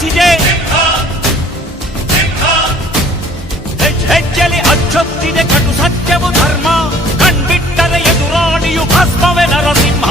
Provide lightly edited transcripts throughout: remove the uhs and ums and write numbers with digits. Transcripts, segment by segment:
ಘೋಷಿಸಿದೆ. ಹೆಜ್ಜೆಲಿ ಅಚ್ಚೊತ್ತಿದೆ ಕಟು ಸತ್ಯವು ಧರ್ಮ, ಕಣ್ಬಿಟ್ಟರೆ ಎದುರಾಳಿಯು ಭಸ್ಮವೇ ನರಸಿಂಹ.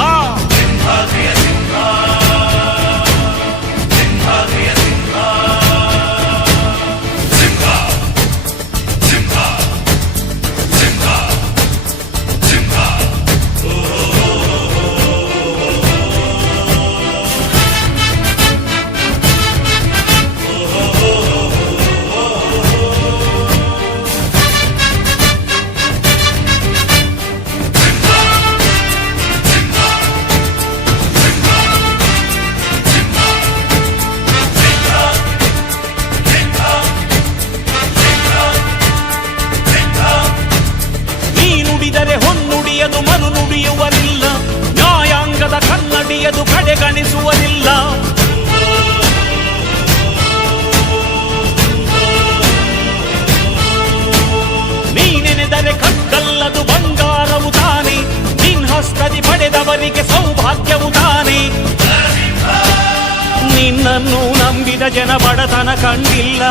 ಹೊನ್ನುಡಿಯದು ಮರು ನುಡಿಯುವರಿಲ್ಲ, ನ್ಯಾಯಾಂಗದ ಕನ್ನಡಿಯದು ಕಡೆಗಣಿಸುವರಿಲ್ಲ. ನೀನೆನೆದರೆ ಕಗ್ಗಲ್ಲದು ಬಂಗಾರವು ತಾನೆ, ನಿನ್ ಹಸ್ತದಿ ಪಡೆದವರಿಗೆ ಸೌಭಾಗ್ಯವು ತಾನೆ. ನಿನ್ನನ್ನು ನಂಬಿದ ಜನ ಬಡತನ ಕಂಡಿಲ್ಲ,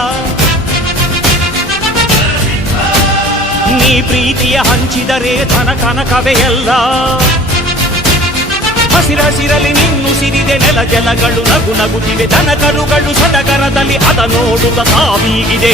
ನೀ ಪ್ರೀತಿಯ ಹಂಚಿದರೆ ಧನ ಕನಕವೇ ಎಲ್ಲ. ಹಸಿರಸಿರಲಿ ನಿನ್ನುಸಿರಿದೆ ನೆಲ ಜಲಗಳು ನಗು ನಗುತ್ತಿವೆ, ದನ ಕರುಗಳು ಸಡಗರದಲ್ಲಿ ಅದ ನೋಡುತ್ತ ತಾವೀಗಿದೆ.